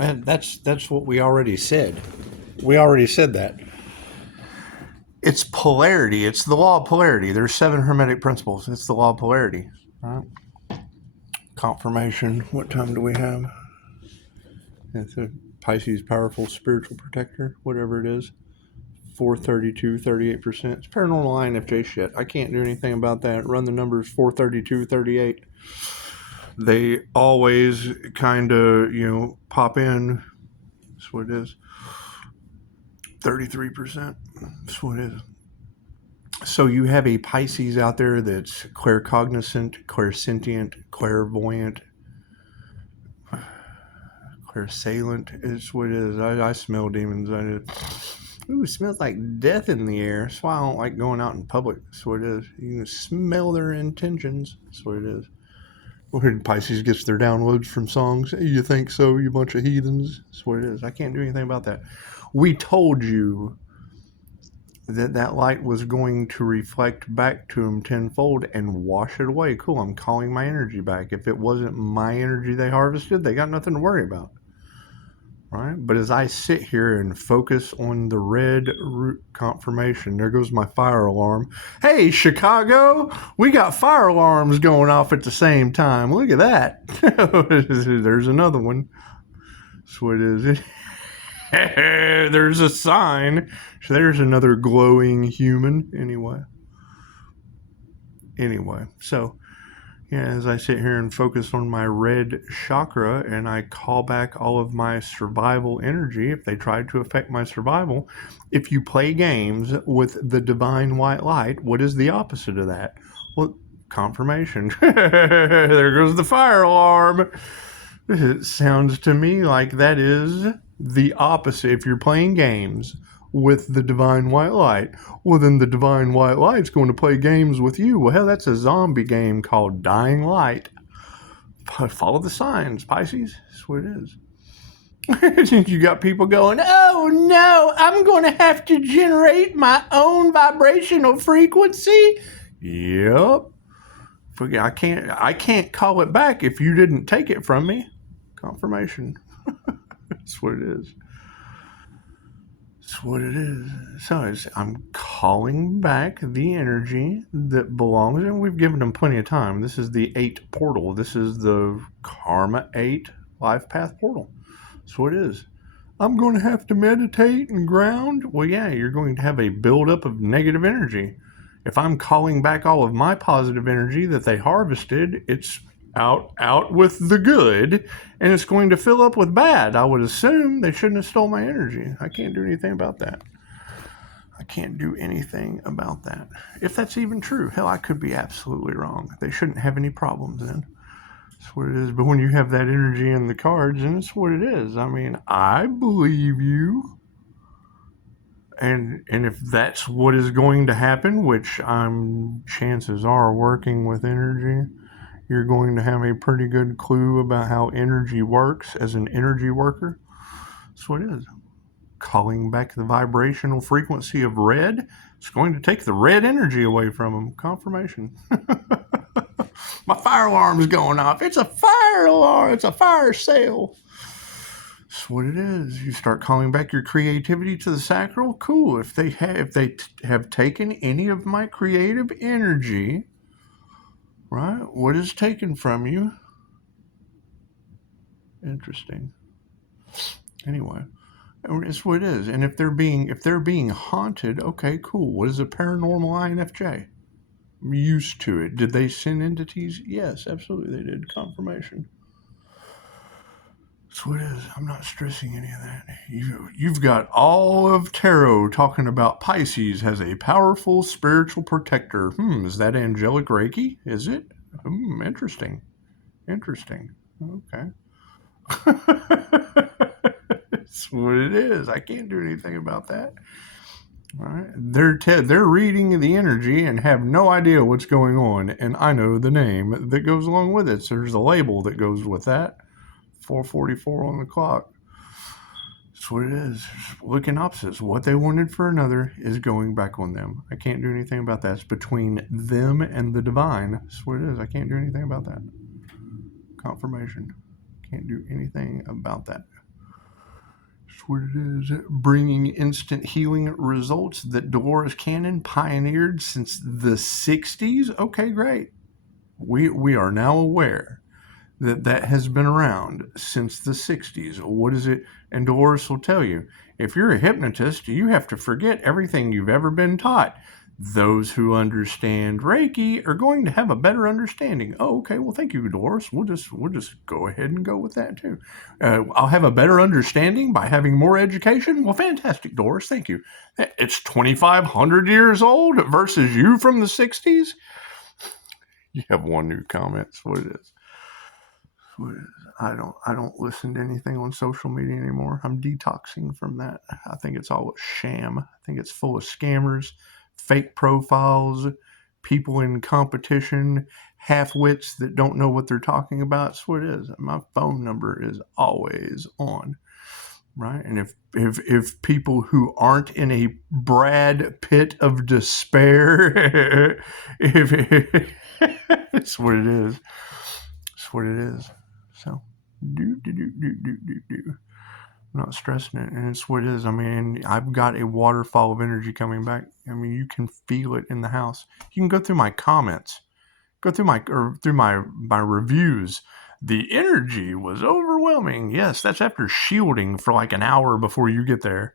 And that's what we already said. We already said that. It's polarity. It's the law of polarity. There's 7 Hermetic principles. It's the law of polarity. Right? Confirmation. What time do we have? It's a Pisces powerful spiritual protector, whatever it is. 432, 38%. It's paranormal INFJ shit. I can't do anything about that. Run the numbers 432, 38. They always kind of, pop in. That's what it is. 33%. That's what it is. So you have a Pisces out there that's claircognizant, clairsentient, clairvoyant, clairsalient is what it is. I smell demons. Ooh, it smells like death in the air. That's why I don't like going out in public. That's what it is. You can smell their intentions. That's what it is. When Pisces gets their downloads from songs, hey, you think so, you bunch of heathens? That's what it is. I can't do anything about that. We told you that light was going to reflect back to them tenfold and wash it away. Cool, I'm calling my energy back. If it wasn't my energy they harvested, they got nothing to worry about. Right? But as I sit here and focus on the red root confirmation, there goes my fire alarm. Hey, Chicago, we got fire alarms going off at the same time. Look at that. There's another one. That's what it is. There's a sign. So there's another glowing human. Anyway, so yeah, as I sit here and focus on my red chakra and I call back all of my survival energy, if they tried to affect my survival, if you play games with the divine white light, what is the opposite of that? Well, confirmation. There goes the fire alarm. It sounds to me like that is the opposite. If you're playing games with the divine white light, well, then the divine white light's going to play games with you. Well, hell, that's a zombie game called Dying Light. Follow the signs, Pisces. That's what it is. You got people going, oh no, I'm going to have to generate my own vibrational frequency. Yep. I can't call it back if you didn't take it from me. Confirmation. That's what it is. That's what it is. So I'm calling back the energy that belongs, and we've given them plenty of time. This is the 8 portal. This is the Karma 8 life path portal. That's what it is. I'm going to have to meditate and ground. Well, yeah, you're going to have a buildup of negative energy. If I'm calling back all of my positive energy that they harvested, it's out with the good, and it's going to fill up with bad. I would assume they shouldn't have stole my energy. I can't do anything about that. If that's even true, hell, I could be absolutely wrong. They shouldn't have any problems then. That's what it is. But when you have that energy in the cards, and it's what it is. I mean, I believe you. And if that's what is going to happen, which chances are working with energy, you're going to have a pretty good clue about how energy works as an energy worker. That's what it is. Calling back the vibrational frequency of red, it's going to take the red energy away from them. Confirmation. My fire alarm is going off. It's a fire alarm. It's a fire sale. That's what it is. You start calling back your creativity to the sacral. Cool. If they have taken any of my creative energy, right? What is taken from you? Interesting. Anyway, it's what it is. And if they're being haunted, okay, cool. What is a paranormal INFJ? I'm used to it. Did they send entities? Yes, absolutely they did. Confirmation. That's what it is. I'm not stressing any of that. You've got all of tarot talking about Pisces has a powerful spiritual protector. Is that angelic Reiki? Is it? Interesting. Okay. That's what it is. I can't do anything about that. All right. They're reading the energy and have no idea what's going on, and I know the name that goes along with it. So there's a label that goes with that. 4:44 on the clock. That's what it is. Looking opposites. What they wanted for another is going back on them. I can't do anything about that. It's between them and the divine. That's what it is. I can't do anything about that. Confirmation. Can't do anything about that. what it is. Bringing instant healing results that Dolores Cannon pioneered since the 60s. Okay, great. We are now aware that has been around since the 60s. What is it? And Dolores will tell you, if you're a hypnotist, you have to forget everything you've ever been taught. Those who understand Reiki are going to have a better understanding. Oh, okay. Well, thank you, Dolores. We'll just go ahead and go with that too. I'll have a better understanding by having more education. Well, fantastic, Doris. Thank you. It's 2,500 years old versus you from the 60s. You have one new comment. That's what it is. I don't listen to anything on social media anymore. I'm detoxing from that. I think it's all a sham. I think it's full of scammers, fake profiles, people in competition, half-wits that don't know what they're talking about. That's what it is. My phone number is always on, right? And if people who aren't in a Brad Pitt of despair, it's what it is. It's what it is. So, I'm not stressing it, and it's what it is. I mean, I've got a waterfall of energy coming back. I mean, you can feel it in the house. You can go through my comments, go through my reviews. The energy was overwhelming. Yes, that's after shielding for like an hour before you get there.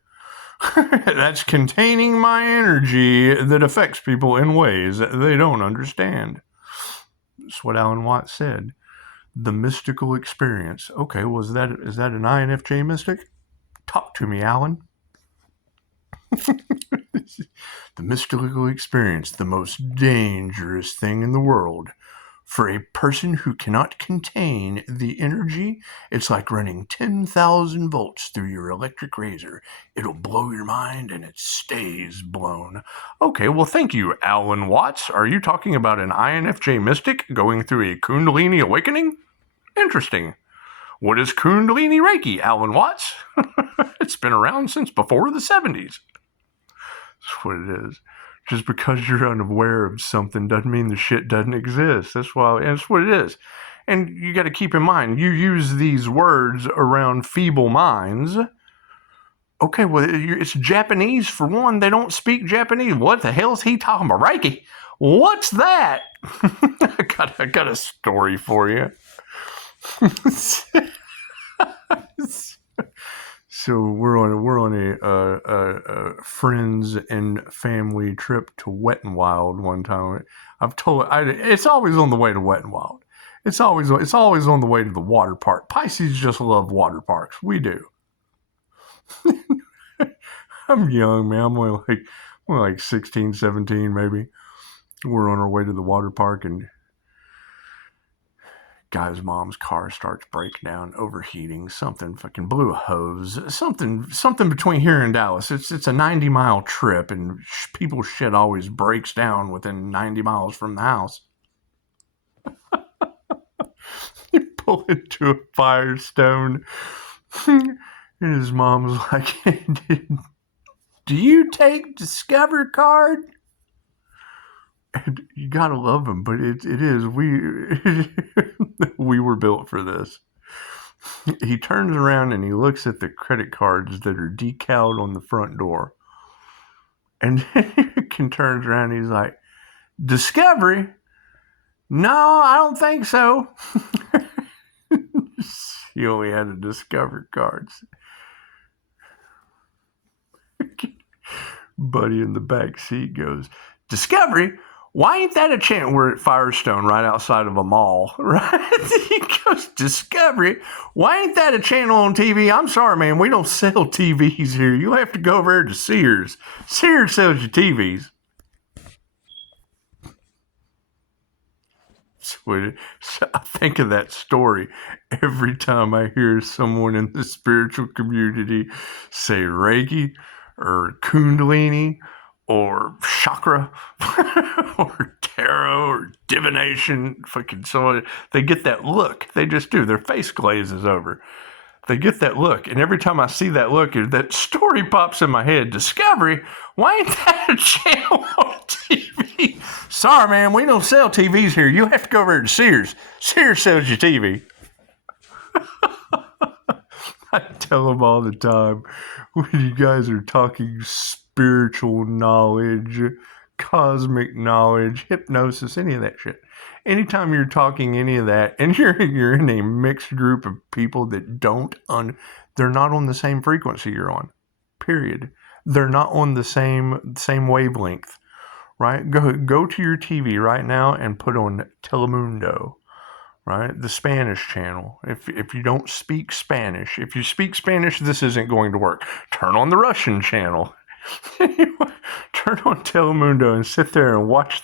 That's containing my energy that affects people in ways that they don't understand. That's what Alan Watts said. The mystical experience. Okay, well, is that an INFJ mystic? Talk to me, Alan. The mystical experience, the most dangerous thing in the world. For a person who cannot contain the energy, it's like running 10,000 volts through your electric razor. It'll blow your mind and it stays blown. Okay, well, thank you, Alan Watts. Are you talking about an INFJ mystic going through a Kundalini awakening? Interesting. What is Kundalini Reiki, Alan Watts? It's been around since before the 70s. That's what it is. Just because you're unaware of something doesn't mean the shit doesn't exist. That's what it is. And you got to keep in mind, you use these words around feeble minds. Okay, well, it's Japanese for one. They don't speak Japanese. What the hell is he talking about? Reiki? What's that? I got a story for you. So we're on a friends and family trip to Wet and Wild one time. It's always on the way to Wet and Wild. It's always on the way to the water park. Pisces just love water parks. We do. I'm young, man. I'm only like 16, 17 maybe. We're on our way to the water park and guy's mom's car starts breaking down, overheating, something fucking blew a hose, something between here and Dallas. It's a 90-mile trip, and people's shit always breaks down within 90 miles from the house. You pull into a Firestone, and his mom's like, "Do you take Discover card?" And you gotta love them, but it is we were built for this. He turns around and he looks at the credit cards that are decaled on the front door, and he turns around and he's like, "Discovery? No, I don't think so." He only had a Discover cards. Buddy in the back seat goes, "Discovery? Why ain't that a channel?" We're at Firestone, right outside of a mall, right? He goes, "Discovery? Why ain't that a channel on TV? I'm sorry, man, we don't sell TVs here. You'll have to go over there to Sears. Sears sells you TVs." So I think of that story every time I hear someone in the spiritual community say Reiki or Kundalini or chakra or tarot or divination. Fucking someone, they get that look. They just do. Their face glazes over. They get that look, and every time I see that look, that story pops in my head. Discovery? Why ain't that a channel on TV? Sorry, man, we don't sell TVs here. You have to go over to Sears. Sears sells you TV. I tell them all the time when you guys are talking spiritual knowledge, cosmic knowledge, hypnosis, any of that shit. Anytime you're talking any of that, and you're in a mixed group of people that they're not on the same frequency you're on. Period. They're not on the same wavelength. Right? Go to your TV right now and put on Telemundo. Right? The Spanish channel. If you don't speak Spanish, if you speak Spanish, this isn't going to work. Turn on the Russian channel. Turn on Telemundo and sit there and watch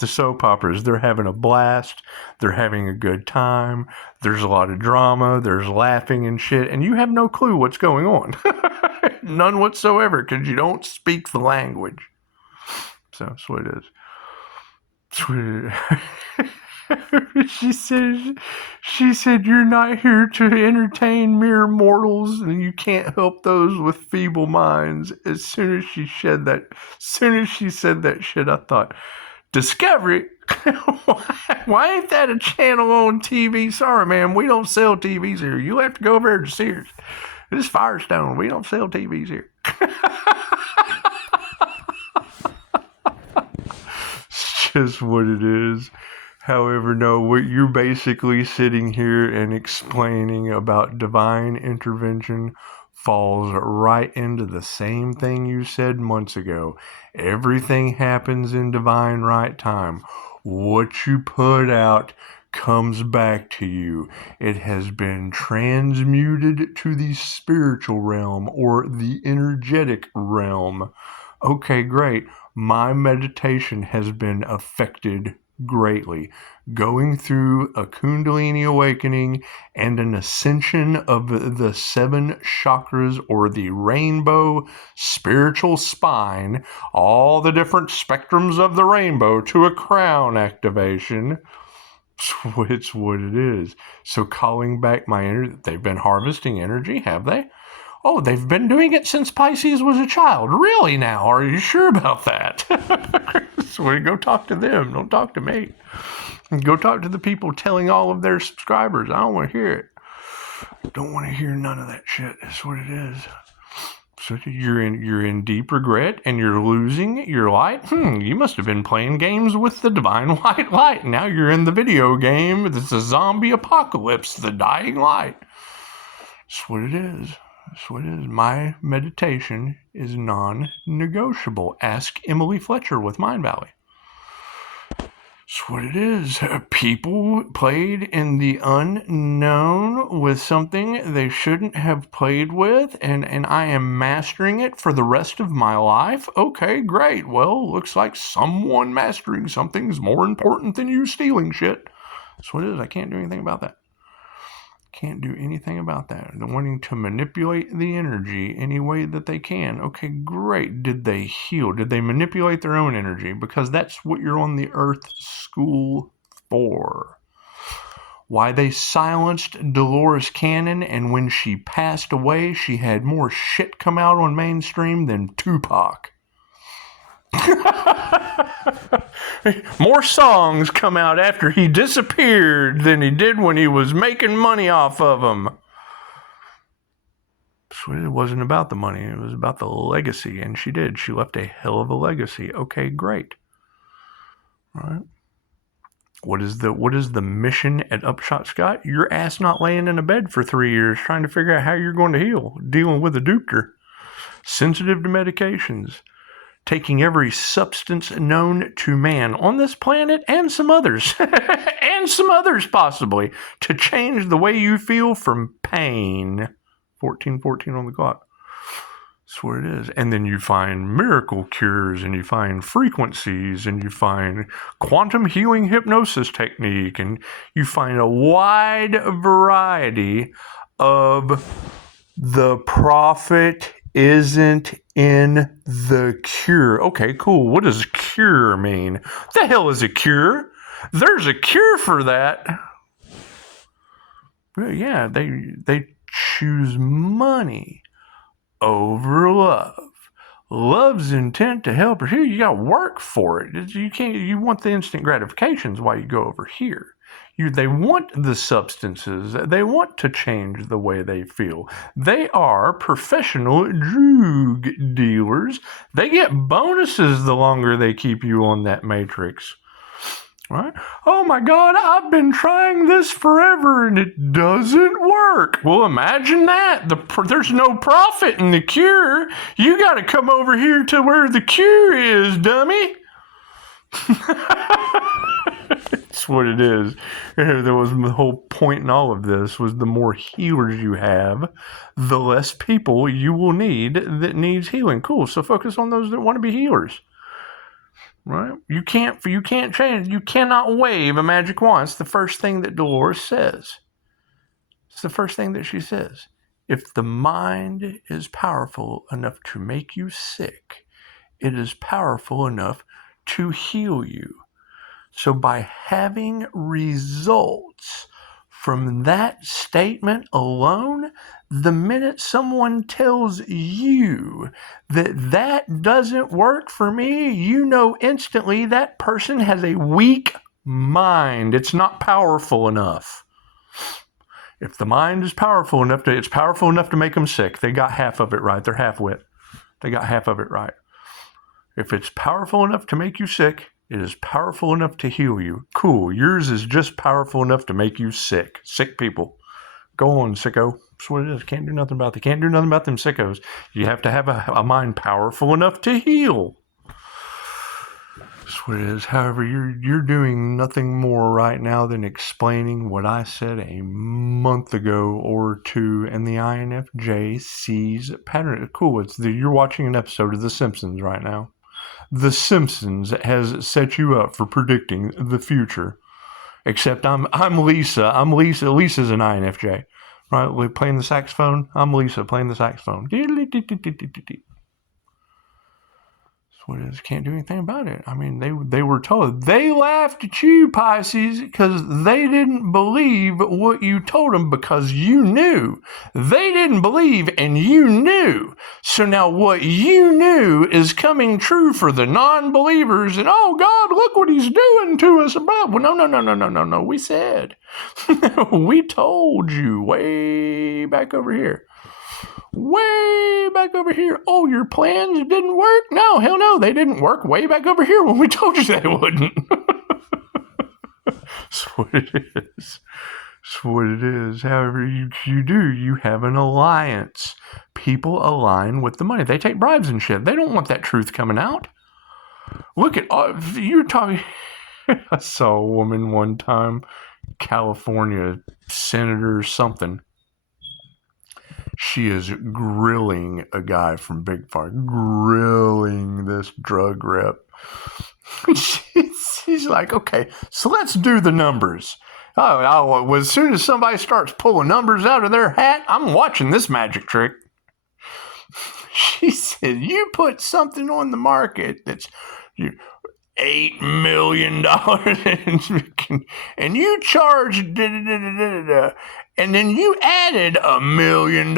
the soap operas. They're having a blast. They're having a good time. There's a lot of drama. There's laughing and shit. And you have no clue what's going on. None whatsoever, because you don't speak the language. So that's what it is. That's what it is. She said, you're not here to entertain mere mortals, and you can't help those with feeble minds. As soon as she said that shit, I thought, Discovery? Why ain't that a channel on TV? Sorry, man, we don't sell TVs here. You'll have to go over there to Sears. This is Firestone. We don't sell TVs here. It's just what it is. However, no, what you're basically sitting here and explaining about divine intervention falls right into the same thing you said months ago. Everything happens in divine right time. What you put out comes back to you. It has been transmuted to the spiritual realm or the energetic realm. Okay, great. My meditation has been affected greatly. Going through a Kundalini awakening and an ascension of the 7 chakras or the rainbow spiritual spine, all the different spectrums of the rainbow to a crown activation. It's what it is. So calling back my energy, they've been harvesting energy, have they? Oh, they've been doing it since Pisces was a child. Really now? Are you sure about that? So go talk to them. Don't talk to me. Go talk to the people telling all of their subscribers. I don't want to hear it. Don't want to hear none of that shit. That's what it is. So you're in deep regret and you're losing your light? You must have been playing games with the divine white light. Now you're in the video game. It's a zombie apocalypse, the dying light. That's what it is. That's what it is. My meditation is non-negotiable. Ask Emily Fletcher with Mind Valley. That's what it is. People played in the unknown with something they shouldn't have played with, and I am mastering it for the rest of my life. Okay, great. Well, looks like someone mastering something is more important than you stealing shit. That's what it is. I can't do anything about that. Can't do anything about that. They're wanting to manipulate the energy any way that they can. Okay, great. Did they heal? Did they manipulate their own energy? Because that's what you're on the Earth School for. Why they silenced Dolores Cannon, and when she passed away, she had more shit come out on mainstream than Tupac. More songs come out after he disappeared than he did when he was making money off of them. So it wasn't about the money, it was about the legacy, and she did. She left a hell of a legacy. Okay, great. All right. What is the mission at Upshotscott? Your ass not laying in a bed for 3 years trying to figure out how you're going to heal, dealing with a dupter, sensitive to medications, taking every substance known to man on this planet and some others, and some others possibly, to change the way you feel from pain. 1414 on the clock. That's what it is. And then you find miracle cures, and you find frequencies, and you find quantum healing hypnosis technique, and you find a wide variety of the prophet isn't in the cure. Okay, cool. What does cure mean? The hell is a cure? There's a cure for that. Well, yeah, they choose money over love. Love's intent to help her. Here, you got to work for it. You want the instant gratifications while you go over here. They want the substances. They want to change the way they feel. They are professional drug dealers. They get bonuses the longer they keep you on that matrix. Right? Oh my God, I've been trying this forever and it doesn't work. Well, imagine that. There's no profit in the cure. You got to come over here to where the cure is, dummy. That's what it is. There was the whole point in all of this was the more healers you have, the less people you will need that needs healing. Cool. So focus on those that want to be healers. Right? You can't change. You cannot wave a magic wand. It's the first thing that Dolores says. It's the first thing that she says. If the mind is powerful enough to make you sick, it is powerful enough to heal you. So by having results from that statement alone, the minute someone tells you that doesn't work for me, you know instantly that person has a weak mind. It's not powerful enough. If the mind is powerful enough, it's powerful enough to make them sick. They got half of it right. They're half-wit. They got half of it right. If it's powerful enough to make you sick, it is powerful enough to heal you. Cool. Yours is just powerful enough to make you sick. Sick people. Go on, sicko. That's what it is. Can't do nothing about them. Can't do nothing about them sickos. You have to have a mind powerful enough to heal. That's what it is. However, you're doing nothing more right now than explaining what I said a month ago or two, and the INFJ sees pattern. Cool. You're watching an episode of The Simpsons right now. The Simpsons has set you up for predicting the future. Except I'm Lisa. Lisa's an INFJ. Right? Playing the saxophone. I'm Lisa playing the saxophone. That's what it is. Can't do anything about it. I mean, they were told. They laughed at you, Pisces, because they didn't believe what you told them because you knew. They didn't believe and you knew. So now what you knew is coming true for the non-believers. And, oh, God, look what he's doing to us. Well, no. We said. We told you way back over here. Way back over here. Oh, your plans didn't work? No, hell no, they didn't work way back over here when we told you they wouldn't. That's what it is. That's what it is. However, you have an alliance. People align with the money. They take bribes and shit. They don't want that truth coming out. Look at, you're talking, I saw a woman one time, California senator something. She is grilling a guy from Big Pharma, grilling this drug rep. She's like, okay, so let's do the numbers. As soon as somebody starts pulling numbers out of their hat, I'm watching this magic trick. She said, you put something on the market that's $8 million and you charge and then you added $1 million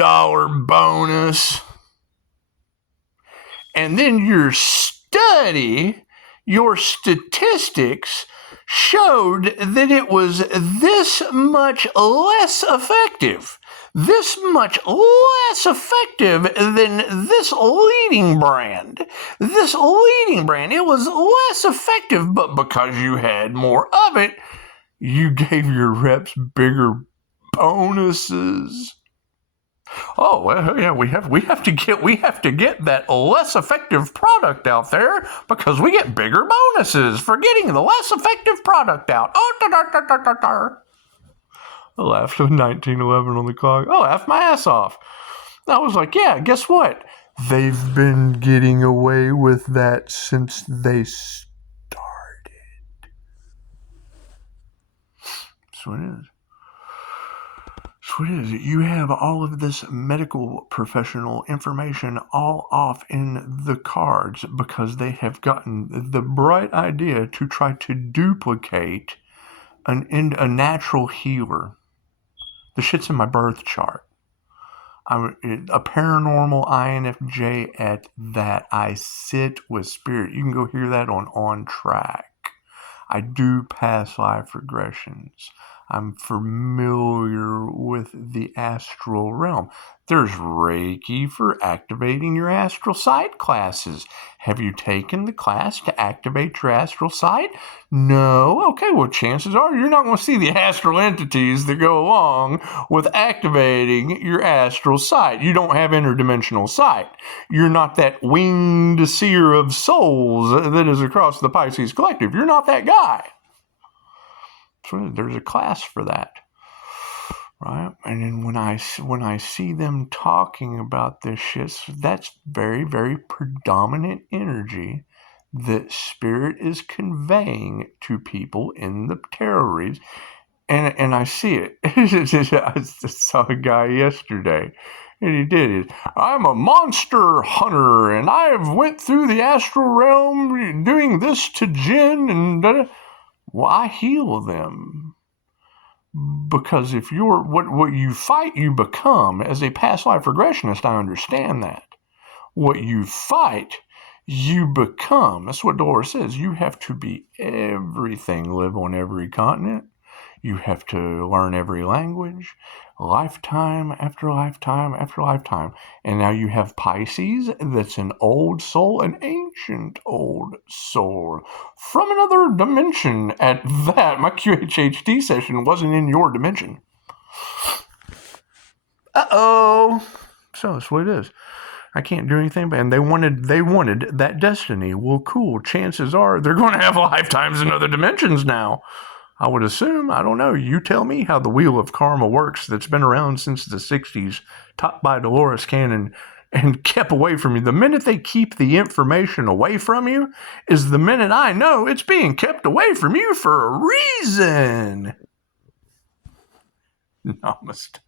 bonus, and then your statistics showed that it was this much less effective than this leading brand. It was less effective, but because you had more of it, you gave your reps bigger bonuses. Oh, well, yeah, we have to get that less effective product out there because we get bigger bonuses for getting the less effective product out. Oh, I laughed with 1911 on the clock. I laughed my ass off. I was like, yeah, guess what? They've been getting away with that since they started. That's what it is. That's what it is. You have all of this medical professional information all off in the cards because they have gotten the bright idea to try to duplicate a natural healer. The shit's in my birth chart. I'm a paranormal INFJ at that. I sit with spirit. You can go hear that on Track. I do past life regressions. I'm familiar with the astral realm. There's Reiki for activating your astral sight classes. Have you taken the class to activate your astral sight? No? Okay, well, chances are you're not going to see the astral entities that go along with activating your astral sight. You don't have interdimensional sight. You're not that winged seer of souls that is across the Pisces collective. You're not that guy. So there's a class for that. Right? And then when I see them talking about this shit, that's very, very predominant energy that spirit is conveying to people in the Therories. And I see it. I saw a guy yesterday, and he did it. I'm a monster hunter, and I have went through the astral realm doing this to jinn, and well, I heal them. Because if you're what you fight, you become. As a past life regressionist, I understand that. What you fight, you become. That's what Dolores says. You have to be everything, live on every continent. You have to learn every language, lifetime after lifetime after lifetime. And now you have Pisces, that's an old soul, an ancient old soul from another dimension at that. My QHHT session wasn't in your dimension. Uh-oh. So that's what it is. I can't do anything, but and they wanted that destiny. Well, cool. Chances are they're going to have lifetimes in other dimensions now. I would assume. I don't know. You tell me how the wheel of karma works that's been around since the 60s, taught by Dolores Cannon, and kept away from you. The minute they keep the information away from you is the minute I know it's being kept away from you for a reason. Namaste.